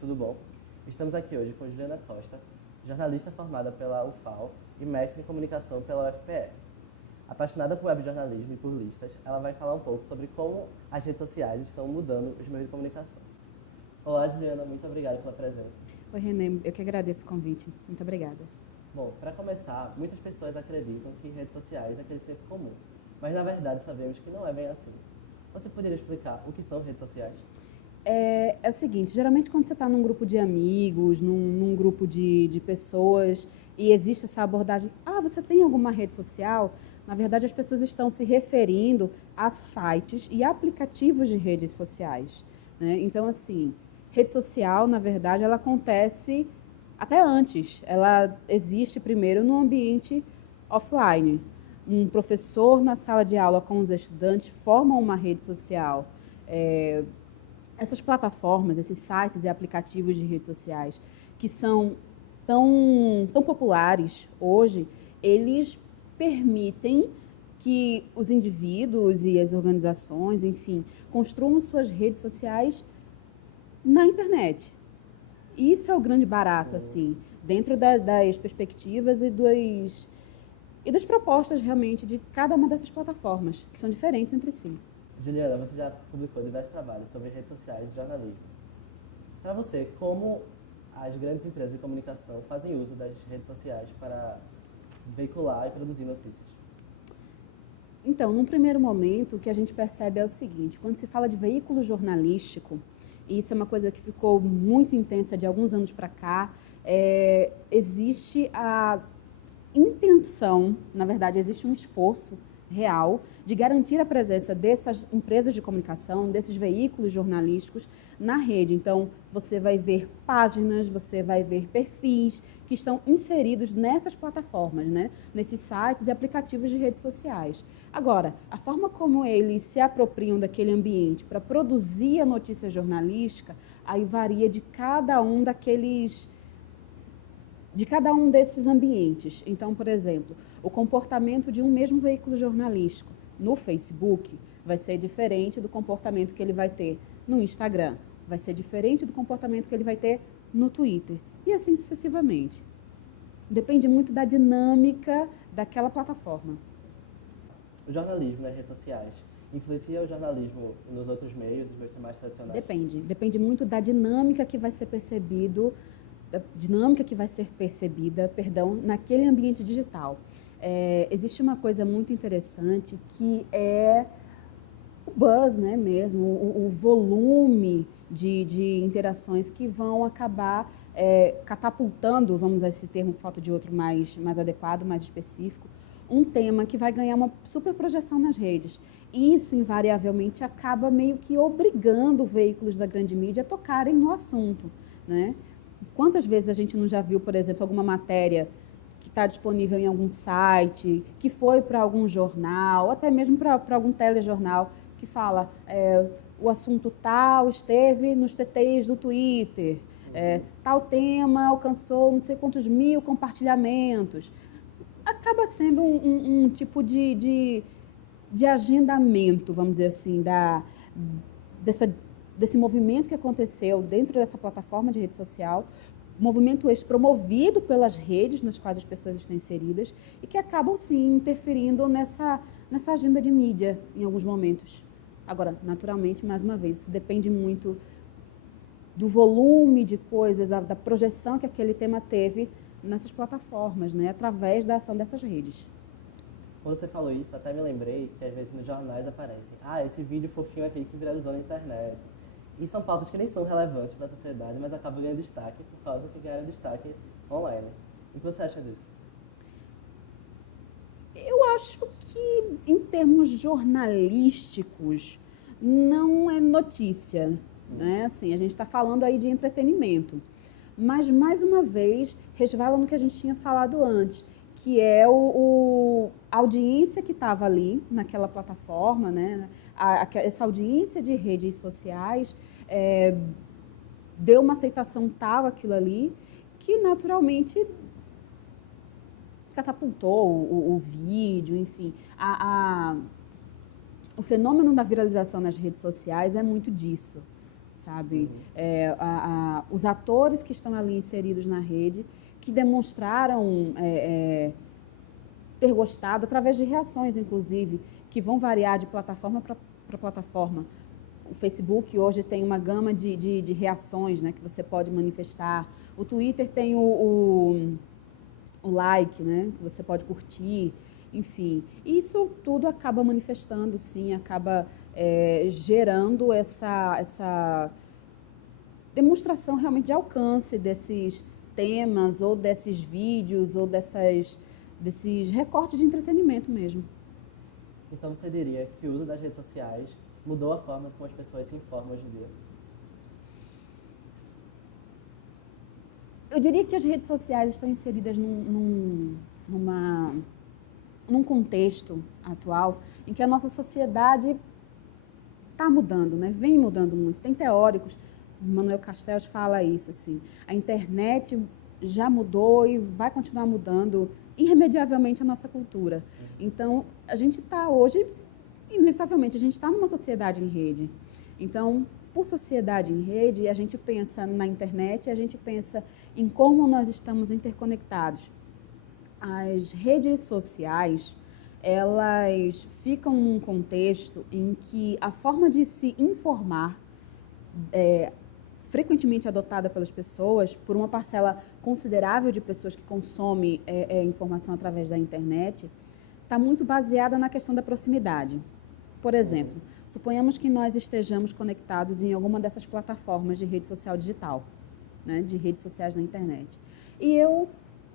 tudo bom? Estamos aqui hoje com Juliana Costa, jornalista formada pela UFAL e mestre em comunicação pela UFPE. Apaixonada por webjornalismo e por listas, ela vai falar um pouco sobre como as redes sociais estão mudando os meios de comunicação. Olá, Juliana, muito obrigada pela presença. Oi, Renê, eu que agradeço o convite. Muito obrigada. Bom, para começar, muitas pessoas acreditam que redes sociais é aquele senso comum, mas na verdade sabemos que não é bem assim. Você poderia explicar o que são redes sociais? É o seguinte, geralmente quando você está num grupo de amigos, num grupo de pessoas, e existe essa abordagem, você tem alguma rede social? Na verdade, as pessoas estão se referindo a sites e aplicativos de redes sociais, né? Então, assim, rede social, na verdade, ela acontece até antes. Ela existe primeiro no ambiente offline. Um professor na sala de aula com os estudantes forma uma rede social. Essas plataformas, esses sites e aplicativos de redes sociais que são tão populares hoje, eles permitem que os indivíduos e as organizações, enfim, construam suas redes sociais na internet. E isso é o grande barato, assim, dentro das perspectivas e das propostas realmente de cada uma dessas plataformas, que são diferentes entre si. Juliana, você já publicou diversos trabalhos sobre redes sociais e jornalismo. Para você, como as grandes empresas de comunicação fazem uso das redes sociais para veicular e produzir notícias? Então, num primeiro momento, o que a gente percebe é o seguinte: quando se fala de veículo jornalístico, e isso é uma coisa que ficou muito intensa de alguns anos para cá, existe a intenção, na verdade, existe um esforço real de garantir a presença dessas empresas de comunicação, desses veículos jornalísticos na rede. Então, você vai ver páginas, você vai ver perfis que estão inseridos nessas plataformas, né? Nesses sites e aplicativos de redes sociais. Agora, a forma como eles se apropriam daquele ambiente para produzir a notícia jornalística, aí varia de cada um desses ambientes. Então, por exemplo, o comportamento de um mesmo veículo jornalístico no Facebook vai ser diferente do comportamento que ele vai ter no Instagram, vai ser diferente do comportamento que ele vai ter no Twitter, e assim sucessivamente. Depende muito da dinâmica daquela plataforma. O jornalismo nas redes sociais influencia o jornalismo nos outros meios, os meios mais tradicionais? Depende muito da dinâmica que vai ser percebida, naquele ambiente digital. Existe uma coisa muito interessante que é o buzz, né, mesmo, o volume de interações que vão acabar catapultando, vamos usar esse termo por falta de outro mais adequado, mais específico, um tema que vai ganhar uma super projeção nas redes. Isso, invariavelmente, acaba meio que obrigando veículos da grande mídia a tocarem no assunto, né? Quantas vezes a gente não já viu, por exemplo, alguma matéria que está disponível em algum site, que foi para algum jornal, ou até mesmo para algum telejornal, que fala o assunto tal esteve nos TTs do Twitter, tal tema alcançou não sei quantos mil compartilhamentos. Acaba sendo um tipo de agendamento, vamos dizer assim, desse movimento que aconteceu dentro dessa plataforma de rede social, movimento esse promovido pelas redes nas quais as pessoas estão inseridas e que acabam, sim, interferindo nessa agenda de mídia em alguns momentos. Agora, naturalmente, mais uma vez, isso depende muito do volume de coisas, da projeção que aquele tema teve nessas plataformas, né, através da ação dessas redes. Quando você falou isso, até me lembrei que às vezes nos jornais aparecem esse vídeo fofinho aqui que viralizou na internet. E são pautas que nem são relevantes para a sociedade, mas acabam ganhando destaque por causa que ganharam destaque online. O que você acha disso? Eu acho que, em termos jornalísticos, não é notícia, né? Assim, a gente está falando aí de entretenimento. Mas, mais uma vez, resvala no que a gente tinha falado antes, que é a audiência que estava ali naquela plataforma, né? Essa audiência de redes sociais deu uma aceitação tal àquilo ali, que naturalmente catapultou o vídeo, enfim. O fenômeno da viralização nas redes sociais é muito disso, sabe? Os atores que estão ali inseridos na rede, que demonstraram ter gostado, através de reações, inclusive, que vão variar de plataforma para plataforma. O Facebook hoje tem uma gama de reações, né, que você pode manifestar. O Twitter tem o like, né, que você pode curtir, enfim. Isso tudo acaba manifestando, sim, acaba gerando essa demonstração realmente de alcance desses temas, ou desses vídeos, ou desses recortes de entretenimento mesmo. Então você diria que o uso das redes sociais mudou a forma como as pessoas se informam hoje em dia? Eu diria que as redes sociais estão inseridas num contexto atual em que a nossa sociedade está mudando, né? Vem mudando muito. Tem teóricos, Manuel Castells fala isso, assim, a internet já mudou e vai continuar mudando irremediavelmente a nossa cultura. Então, a gente está hoje, inevitavelmente, a gente está numa sociedade em rede. Então, por sociedade em rede, a gente pensa na internet, a gente pensa em como nós estamos interconectados. As redes sociais, elas ficam num contexto em que a forma de se informar frequentemente adotada pelas pessoas, por uma parcela considerável de pessoas que consomem informação através da internet, está muito baseada na questão da proximidade. Por exemplo, suponhamos que nós estejamos conectados em alguma dessas plataformas de rede social digital, né, de redes sociais na internet. E eu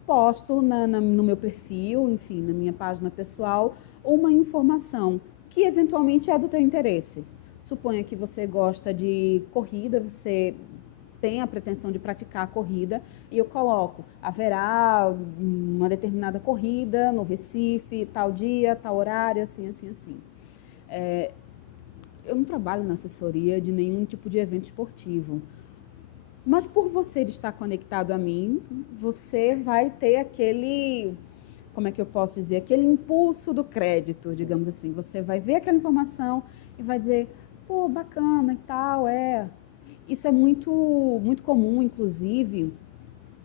posto no meu perfil, enfim, na minha página pessoal, uma informação que eventualmente é do teu interesse. Suponha que você gosta de corrida, você tem a pretensão de praticar a corrida, e eu coloco, haverá uma determinada corrida no Recife, tal dia, tal horário, assim, assim, assim. Eu não trabalho na assessoria de nenhum tipo de evento esportivo, mas por você estar conectado a mim, você vai ter aquele, como é que eu posso dizer, aquele impulso do crédito, digamos assim. Você vai ver aquela informação e vai dizer, pô, bacana e tal, Isso é muito, muito comum, inclusive,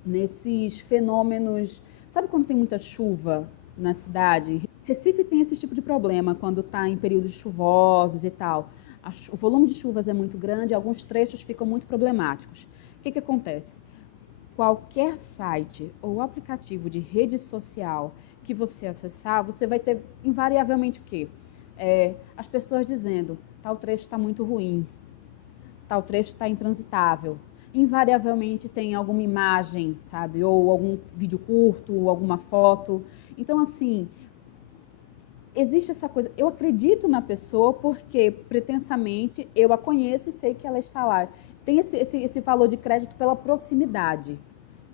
nesses fenômenos. Sabe quando tem muita chuva na cidade? Recife tem esse tipo de problema quando está em períodos chuvosos e tal. O volume de chuvas é muito grande, alguns trechos ficam muito problemáticos. O que acontece? Qualquer site ou aplicativo de rede social que você acessar, você vai ter invariavelmente o quê? As pessoas dizendo, tal trecho está muito ruim, tal trecho está intransitável. Invariavelmente tem alguma imagem, sabe? Ou algum vídeo curto, ou alguma foto. Então, assim, existe essa coisa. Eu acredito na pessoa porque, pretensamente, eu a conheço e sei que ela está lá. Tem esse valor de crédito pela proximidade,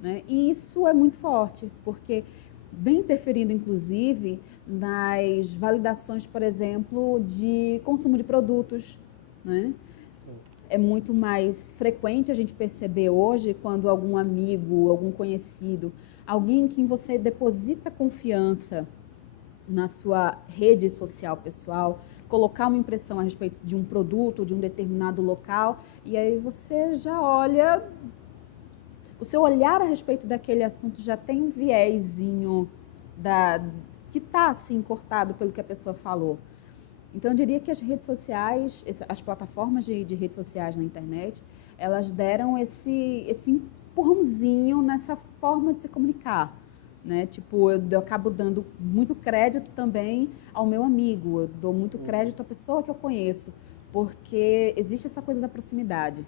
né? E isso é muito forte, porque vem interferindo, inclusive, nas validações, por exemplo, de consumo de produtos, né? É muito mais frequente a gente perceber hoje quando algum amigo, algum conhecido, alguém em quem você deposita confiança na sua rede social pessoal, colocar uma impressão a respeito de um produto, de um determinado local, e aí você já olha, o seu olhar a respeito daquele assunto já tem um viésinho que está assim cortado pelo que a pessoa falou. Então, eu diria que as redes sociais, as plataformas de redes sociais na internet, elas deram esse empurrãozinho nessa forma de se comunicar, né? Tipo, eu acabo dando muito crédito também ao meu amigo, eu dou muito crédito à pessoa que eu conheço, porque existe essa coisa da proximidade.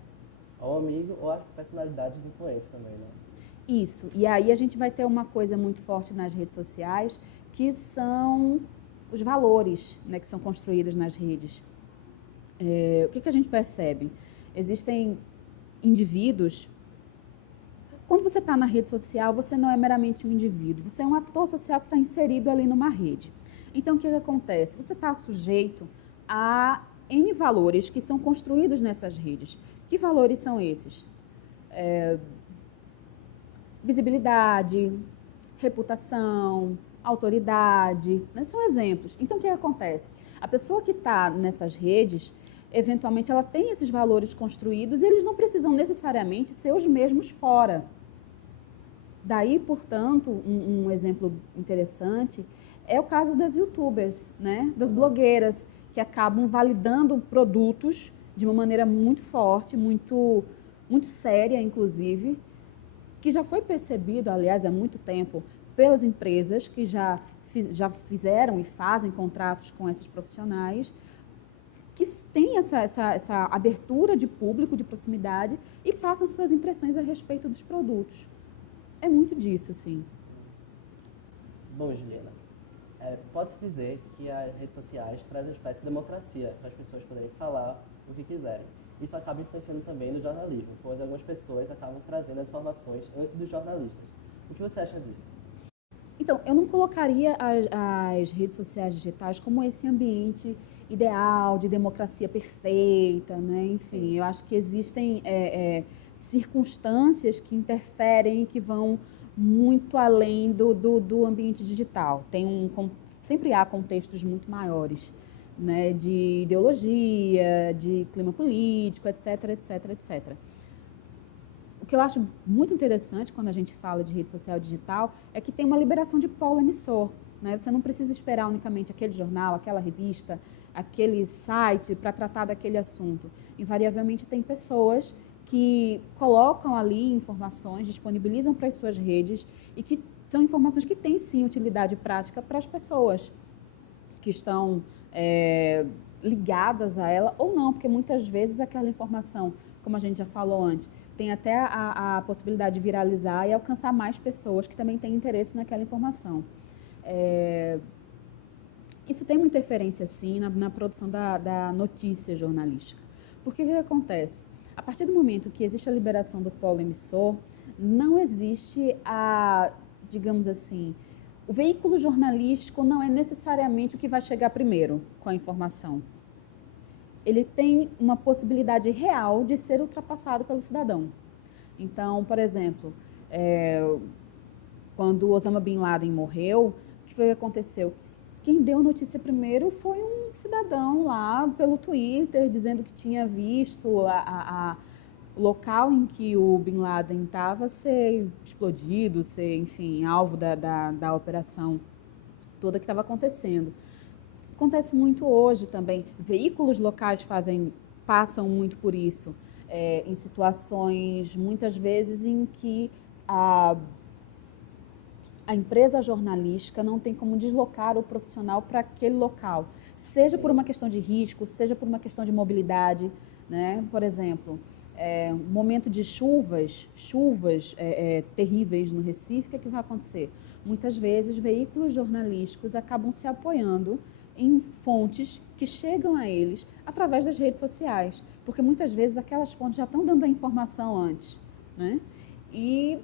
Ao amigo ou às personalidades influentes também, né? Isso. E aí a gente vai ter uma coisa muito forte nas redes sociais, que são os valores, né, que são construídos nas redes. O que a gente percebe? Existem indivíduos. Quando você está na rede social, você não é meramente um indivíduo, você é um ator social que está inserido ali numa rede. Então, o que acontece? Você está sujeito a N valores que são construídos nessas redes. Que valores são esses? Visibilidade, reputação, autoridade, né? São exemplos. Então, o que acontece? A pessoa que está nessas redes, eventualmente ela tem esses valores construídos e eles não precisam necessariamente ser os mesmos fora. Daí, portanto, um exemplo interessante é o caso das youtubers, né? Das blogueiras, que acabam validando produtos de uma maneira muito forte, muito séria, inclusive, que já foi percebido, aliás, há muito tempo, pelas empresas que já fizeram e fazem contratos com esses profissionais, que têm essa abertura de público, de proximidade, e passam suas impressões a respeito dos produtos. É muito disso, sim. Bom, Juliana, pode-se dizer que as redes sociais trazem uma espécie de democracia para as pessoas poderem falar o que quiserem. Isso acaba influenciando também no jornalismo, pois algumas pessoas acabam trazendo as informações antes dos jornalistas. O que você acha disso? Então, eu não colocaria as redes sociais digitais como esse ambiente ideal de democracia perfeita, né? Enfim, eu acho que existem circunstâncias que interferem e que vão muito além do ambiente digital. Sempre há contextos muito maiores, né? De ideologia, de clima político, etc, etc, etc. O que eu acho muito interessante quando a gente fala de rede social digital é que tem uma liberação de polo emissor, né? Você não precisa esperar unicamente aquele jornal, aquela revista, aquele site para tratar daquele assunto. Invariavelmente tem pessoas que colocam ali informações, disponibilizam para as suas redes e que são informações que têm sim utilidade prática para as pessoas que estão ligadas a ela ou não, porque muitas vezes aquela informação, como a gente já falou antes, tem até a possibilidade de viralizar e alcançar mais pessoas que também têm interesse naquela informação. Isso tem uma interferência, sim, na produção da notícia jornalística. Porque o que acontece? A partir do momento que existe a liberação do polo emissor, não existe digamos assim, o veículo jornalístico não é necessariamente o que vai chegar primeiro com a informação. Ele tem uma possibilidade real de ser ultrapassado pelo cidadão. Então, por exemplo, quando Osama Bin Laden morreu, o que foi que aconteceu? Quem deu a notícia primeiro foi um cidadão lá pelo Twitter, dizendo que tinha visto o local em que o Bin Laden estava ser explodido, ser, enfim, alvo da operação toda que estava acontecendo. Acontece muito hoje também. Veículos locais passam muito por isso, em situações, muitas vezes, em que a empresa jornalística não tem como deslocar o profissional para aquele local, seja por uma questão de risco, seja por uma questão de mobilidade, né? Por exemplo, momento de chuvas terríveis no Recife, o que vai acontecer? Muitas vezes, veículos jornalísticos acabam se apoiando em fontes que chegam a eles através das redes sociais, porque muitas vezes aquelas fontes já estão dando a informação antes, né? E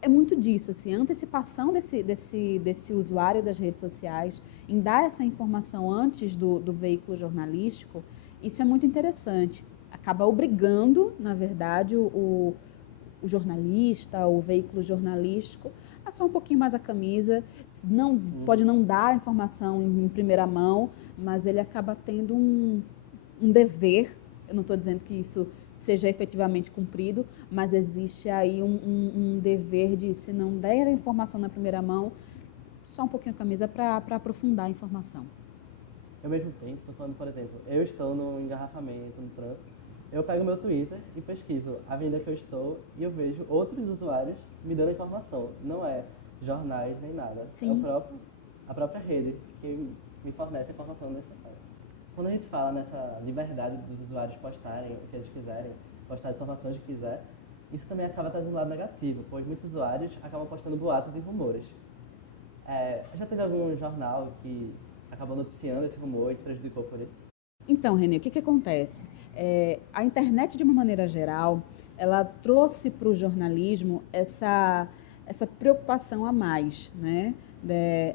é muito disso, assim, a antecipação desse usuário das redes sociais em dar essa informação antes do veículo jornalístico, isso é muito interessante. Acaba obrigando, na verdade, o jornalista, o veículo jornalístico, a suar um pouquinho mais a camisa. Pode não dar a informação em primeira mão, mas ele acaba tendo um dever. Eu não estou dizendo que isso seja efetivamente cumprido, mas existe aí um dever de, se não der a informação na primeira mão, só um pouquinho a camisa para aprofundar a informação. Eu mesmo penso, quando, por exemplo, eu estou no engarrafamento, no trânsito, eu pego meu Twitter e pesquiso a avenida que eu estou e eu vejo outros usuários me dando informação. Não é jornais nem nada. Sim. É a própria rede que me fornece a informação necessária. Quando a gente fala nessa liberdade dos usuários postarem o que eles quiserem, postar as informações que quiser, isso também acaba trazendo um lado negativo, pois muitos usuários acabam postando boatos e rumores. Já teve algum jornal que acabou noticiando esse rumor e se prejudicou por isso? Então, Renê, o que acontece? A internet, de uma maneira geral, ela trouxe para o jornalismo essa preocupação a mais, né?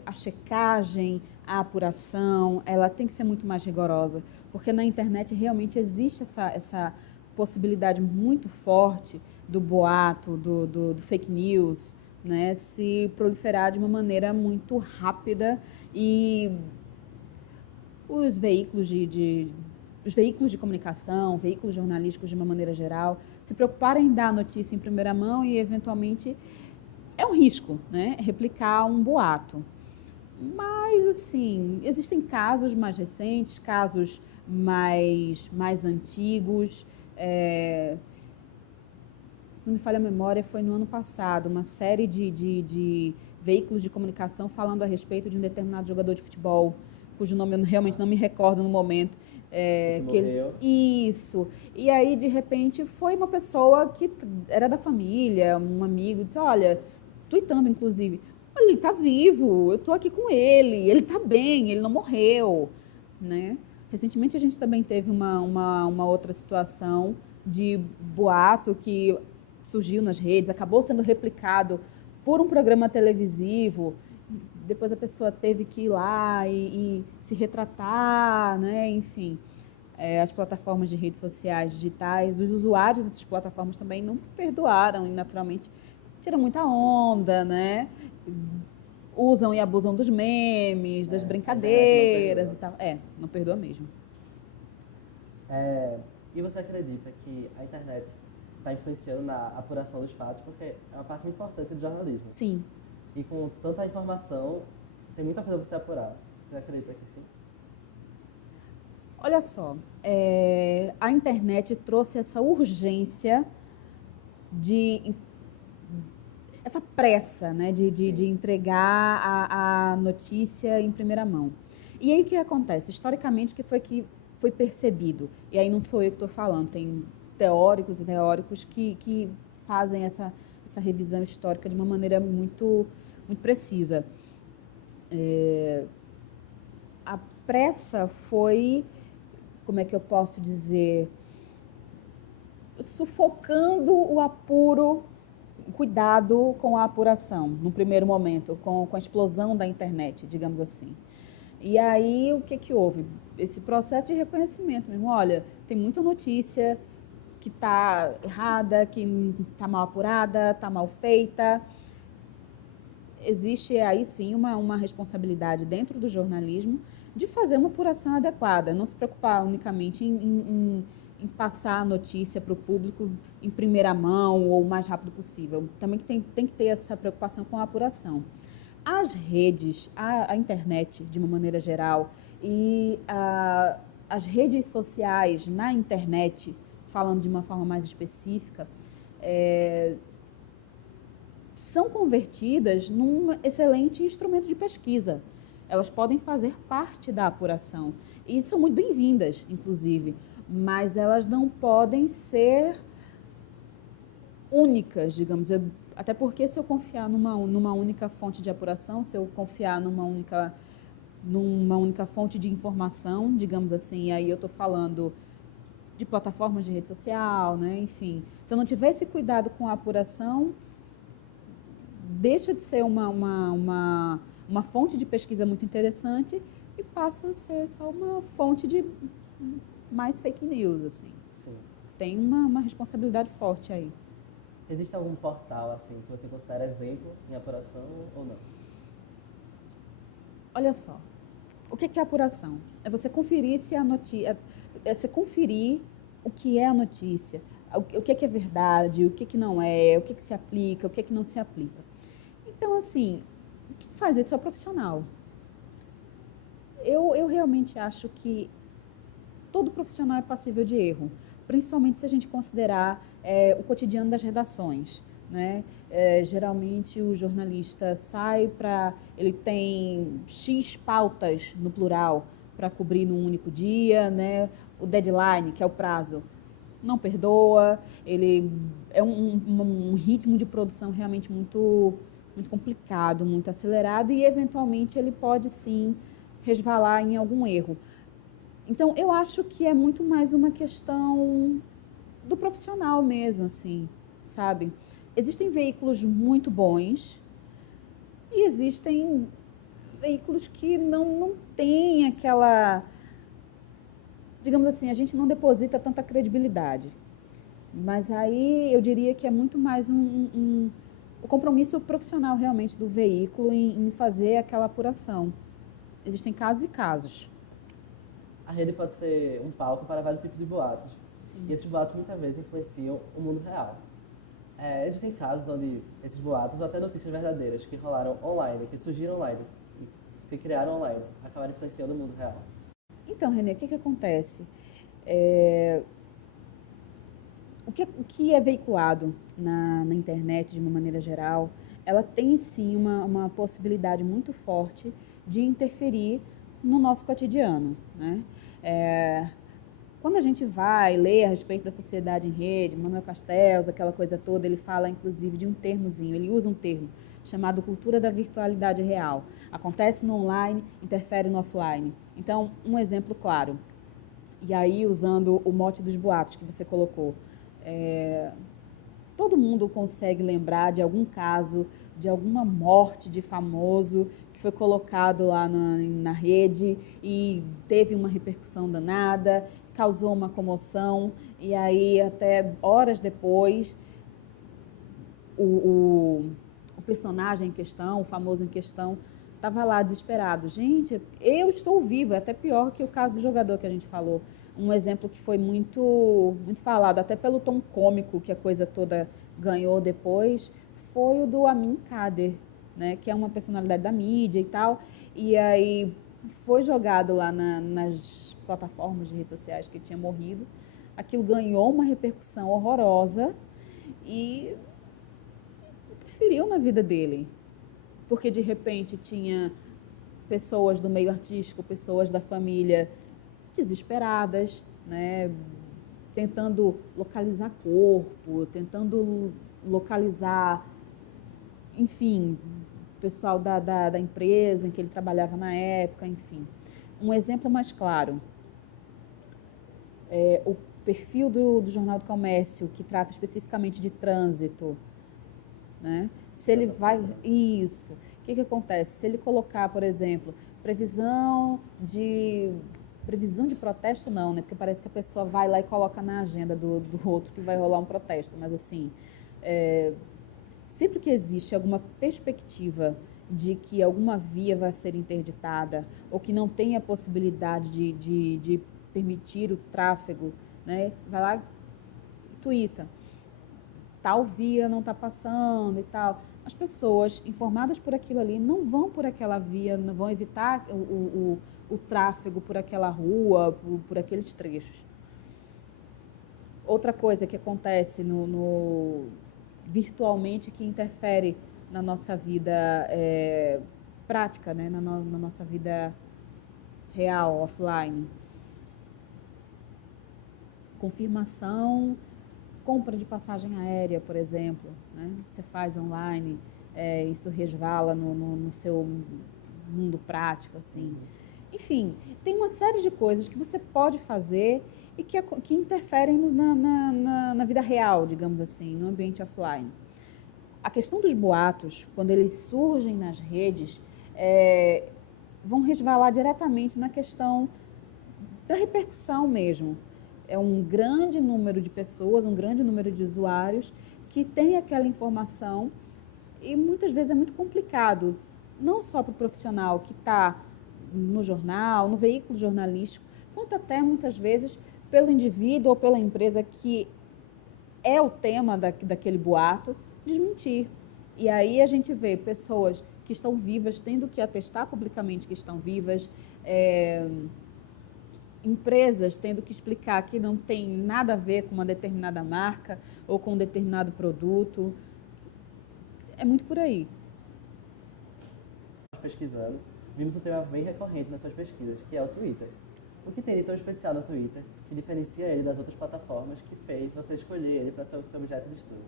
A checagem, a apuração, ela tem que ser muito mais rigorosa, porque na internet realmente existe essa possibilidade muito forte do boato, do fake news, né? Se proliferar de uma maneira muito rápida, e os veículos os veículos de comunicação, veículos jornalísticos de uma maneira geral, se preocuparem em dar a notícia em primeira mão e, eventualmente, é um risco, né? Replicar um boato. Mas, assim, existem casos mais recentes, casos mais antigos. Se não me falha a memória, foi no ano passado, uma série de veículos de comunicação falando a respeito de um determinado jogador de futebol, cujo nome eu realmente não me recordo no momento. Isso. E aí, de repente, foi uma pessoa que era da família, um amigo, disse, olha, tuitando, inclusive, olha, ele está vivo, eu estou aqui com ele está bem, ele não morreu, né? Recentemente, a gente também teve uma outra situação de boato que surgiu nas redes, acabou sendo replicado por um programa televisivo, depois a pessoa teve que ir lá e se retratar, né? Enfim, as plataformas de redes sociais digitais, os usuários dessas plataformas também não perdoaram e, naturalmente, tiram muita onda, né? Usam e abusam dos memes, das brincadeiras e tal. Não perdoa mesmo. E você acredita que a internet está influenciando na apuração dos fatos, porque é uma parte muito importante do jornalismo? Sim. E com tanta informação, tem muita coisa para se apurar. Você acredita que sim? Olha só, a internet trouxe essa urgência essa pressa, né, de entregar a notícia em primeira mão. E aí o que acontece? Historicamente, o que foi percebido? E aí não sou eu que estou falando, tem teóricos e teóricos que fazem essa revisão histórica de uma maneira muito, muito precisa. A pressa foi, como é que eu posso dizer, sufocando o apuro, cuidado com a apuração, no primeiro momento, com a explosão da internet, digamos assim. E aí, o que houve? Esse processo de reconhecimento mesmo. Olha, tem muita notícia que está errada, que está mal apurada, está mal feita. Existe aí, sim, uma responsabilidade dentro do jornalismo de fazer uma apuração adequada, não se preocupar unicamente em passar a notícia para o público em primeira mão ou o mais rápido possível. Também tem que ter essa preocupação com a apuração. As redes, a internet, de uma maneira geral, e as redes sociais na internet, falando de uma forma mais específica, são convertidas num excelente instrumento de pesquisa. Elas podem fazer parte da apuração e são muito bem-vindas, inclusive, mas elas não podem ser únicas, digamos. Até porque se eu confiar numa única fonte de apuração, se eu confiar numa única fonte de informação, digamos assim, e aí eu estou falando de plataformas de rede social, né? Enfim, se eu não tiver esse cuidado com a apuração, deixa de ser uma fonte de pesquisa muito interessante e passa a ser só uma fonte de mais fake news, assim. Sim. Tem uma responsabilidade forte aí. Existe algum portal, assim, que você considera exemplo em apuração ou não? Olha só, o que é apuração? É você conferir se a notícia, você conferir o que é a notícia, o que é verdade, o que não é, o que se aplica, o que não se aplica. Então, assim, quem faz isso é o profissional. Eu realmente acho que todo profissional é passível de erro, principalmente se a gente considerar o cotidiano das redações, né? Geralmente o jornalista ele tem X pautas no plural para cobrir num único dia, né? O deadline, que é o prazo, não perdoa, ele é um ritmo de produção realmente muito, muito complicado, muito acelerado e eventualmente ele pode sim resvalar em algum erro. Então, eu acho que é muito mais uma questão do profissional mesmo, assim, sabe? Existem veículos muito bons e existem veículos que não têm aquela... Digamos assim, a gente não deposita tanta credibilidade. Mas aí eu diria que é muito mais o compromisso profissional realmente do veículo em fazer aquela apuração. Existem casos e casos. a rede pode ser um palco para vários tipos de boatos. Sim. E esses boatos muitas vezes influenciam o mundo real. Existem casos onde esses boatos, ou até notícias verdadeiras, que rolaram online, que surgiram online, se criaram online, acabaram influenciando o mundo real. Então, Renê, o que acontece? O que é veiculado na internet, de uma maneira geral, ela tem sim uma possibilidade muito forte de interferir no nosso cotidiano, né? Quando a gente vai ler a respeito da sociedade em rede, Manuel Castells, aquela coisa toda, ele fala inclusive de um termozinho, ele usa um termo chamado cultura da virtualidade real. Acontece no online, interfere no offline. Então, um exemplo claro, e aí usando o mote dos boatos que você colocou, todo mundo consegue lembrar de algum caso, de alguma morte de famoso que foi colocado lá na rede e teve uma repercussão danada, causou uma comoção, e aí até horas depois o personagem em questão, o famoso em questão, estava lá desesperado. Gente, eu estou vivo, é até pior que o caso do jogador que a gente falou. Um exemplo que foi muito, muito falado, até pelo tom cômico que a coisa toda ganhou depois, foi o do Amin Kader, né, que é uma personalidade da mídia e tal, e aí foi jogado lá nas plataformas de redes sociais que ele tinha morrido. Aquilo ganhou uma repercussão horrorosa e interferiu na vida dele, porque de repente tinha pessoas do meio artístico, pessoas da família desesperadas, né, tentando localizar corpo, tentando localizar, enfim, o pessoal da empresa em que ele trabalhava na época, enfim. Um exemplo mais claro, o perfil do Jornal do Comércio, que trata especificamente de trânsito, né? Se ele vai... Isso. O que acontece? Se ele colocar, por exemplo, previsão de protesto, não, né? Porque parece que a pessoa vai lá e coloca na agenda do outro que vai rolar um protesto. Mas, assim, sempre que existe alguma perspectiva de que alguma via vai ser interditada ou que não tem a possibilidade de permitir o tráfego, né? Vai lá e tuita. Tal via não está passando e tal. As pessoas informadas por aquilo ali não vão por aquela via, não vão evitar o tráfego por aquela rua, por aqueles trechos. Outra coisa que acontece virtualmente que interfere na nossa vida prática, né? na nossa vida real, offline. Confirmação, compra de passagem aérea, por exemplo, né? Você faz online, isso resvala no seu mundo prático, assim. Enfim, tem uma série de coisas que você pode fazer e que interferem na vida real, digamos assim, no ambiente offline. A questão dos boatos, quando eles surgem nas redes, vão resvalar diretamente na questão da repercussão mesmo. É um grande número de pessoas, um grande número de usuários que tem aquela informação e muitas vezes é muito complicado, não só para o profissional que está no jornal, no veículo jornalístico, quanto até muitas vezes pelo indivíduo ou pela empresa que é o tema daquele boato, desmentir. E aí a gente vê pessoas que estão vivas tendo que atestar publicamente que estão vivas, empresas tendo que explicar que não tem nada a ver com uma determinada marca ou com um determinado produto. É muito por aí. Pesquisando, vimos um tema bem recorrente nas suas pesquisas, que é o Twitter. O que tem de tão especial no Twitter que diferencia ele das outras plataformas que fez você escolher ele para ser o seu objeto de estudo?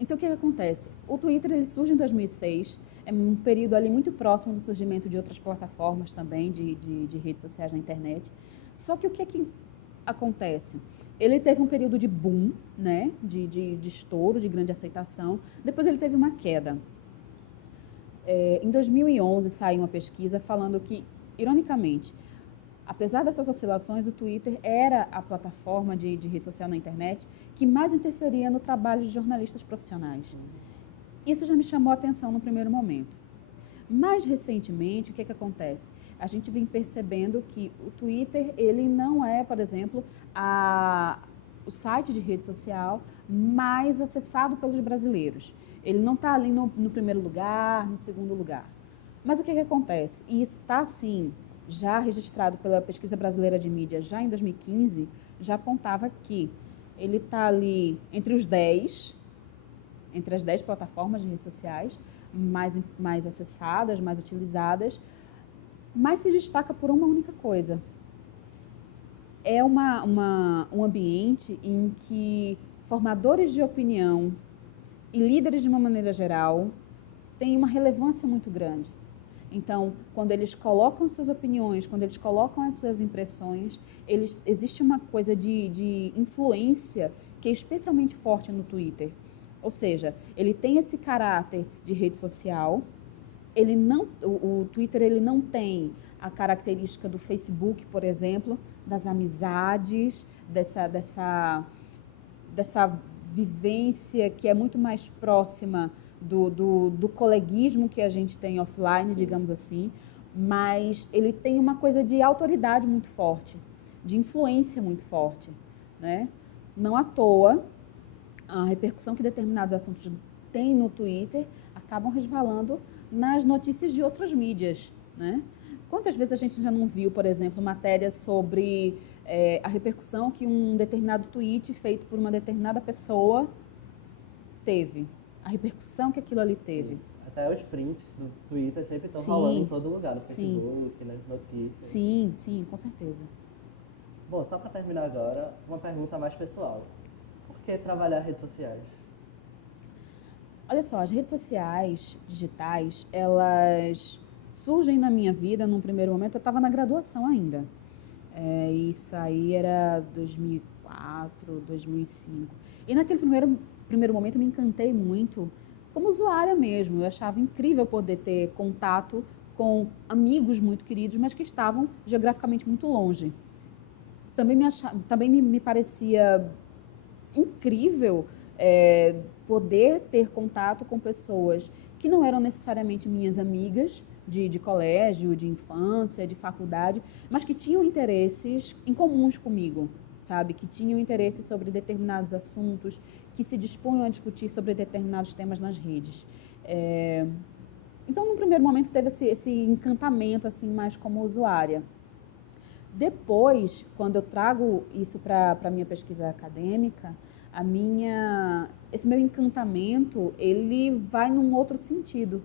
Então, o que acontece? O Twitter ele surge em 2006, é um período ali muito próximo do surgimento de outras plataformas também, de redes sociais na internet. Só que o que acontece? Ele teve um período de boom, né, de estouro, de grande aceitação. Depois ele teve uma queda. Em 2011 saiu uma pesquisa falando que, ironicamente, apesar dessas oscilações, o Twitter era a plataforma de rede social na internet que mais interferia no trabalho de jornalistas profissionais. Isso já me chamou a atenção no primeiro momento. Mais recentemente, o que acontece? a gente vem percebendo que o Twitter, ele não é, por exemplo, o site de rede social mais acessado pelos brasileiros. Ele não está ali no primeiro lugar, no segundo lugar. Mas o que acontece? E isso está, sim, já registrado pela Pesquisa Brasileira de Mídia, já em 2015, já apontava que ele está ali entre as 10 plataformas de redes sociais mais acessadas, mais utilizadas, mas se destaca por uma única coisa. É um ambiente em que formadores de opinião e líderes de uma maneira geral têm uma relevância muito grande. Então, quando eles colocam suas opiniões, quando eles colocam as suas impressões, existe uma coisa de influência que é especialmente forte no Twitter. Ou seja, ele tem esse caráter de rede social. O Twitter ele não tem a característica do Facebook, por exemplo, das amizades, dessa vivência que é muito mais próxima do coleguismo que a gente tem offline, sim, digamos assim, mas ele tem uma coisa de autoridade muito forte, de influência muito forte, né? Não à toa, a repercussão que determinados assuntos têm no Twitter acabam resvalando nas notícias de outras mídias, né? Quantas vezes a gente já não viu, por exemplo, matéria sobre a repercussão que um determinado tweet feito por uma determinada pessoa teve? A repercussão que aquilo ali teve. Sim. Até os prints do Twitter sempre estão rolando em todo lugar, no Facebook, sim, nas notícias. Sim, sim, com certeza. Bom, só para terminar agora, uma pergunta mais pessoal. Por que trabalhar redes sociais? Olha só, as redes sociais digitais, elas surgem na minha vida num primeiro momento. Eu estava na graduação ainda. Isso aí era 2004, 2005. E naquele primeiro momento eu me encantei muito como usuária mesmo. Eu achava incrível poder ter contato com amigos muito queridos, mas que estavam geograficamente muito longe. Também me parecia incrível poder ter contato com pessoas que não eram necessariamente minhas amigas de colégio, de infância, de faculdade, mas que tinham interesses em comuns comigo, sabe? Que tinham interesse sobre determinados assuntos, que se dispunham a discutir sobre determinados temas nas redes. Então, no primeiro momento, teve esse encantamento, assim, mais como usuária. Depois, quando eu trago isso para a minha pesquisa acadêmica, esse meu encantamento, ele vai num outro sentido.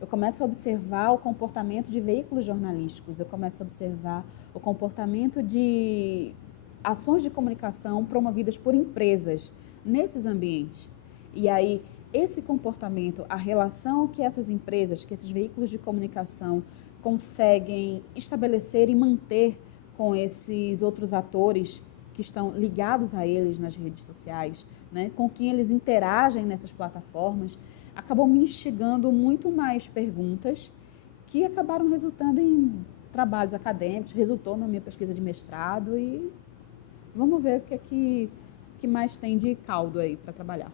Eu começo a observar o comportamento de veículos jornalísticos, eu começo a observar o comportamento de ações de comunicação promovidas por empresas nesses ambientes. E aí, esse comportamento, a relação que essas empresas, que esses veículos de comunicação conseguem estabelecer e manter com esses outros atores que estão ligados a eles nas redes sociais, né, com quem eles interagem nessas plataformas, acabou me instigando muito mais perguntas que acabaram resultando em trabalhos acadêmicos, resultou na minha pesquisa de mestrado e vamos ver o que mais tem de caldo aí para trabalhar.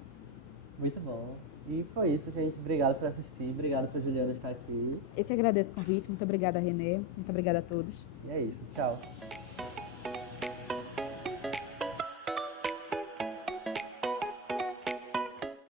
Muito bom. E foi isso, gente. Obrigado por assistir, obrigado por Juliana estar aqui. Eu que agradeço o convite, muito obrigada, Renê, muito obrigada a todos. E é isso, tchau.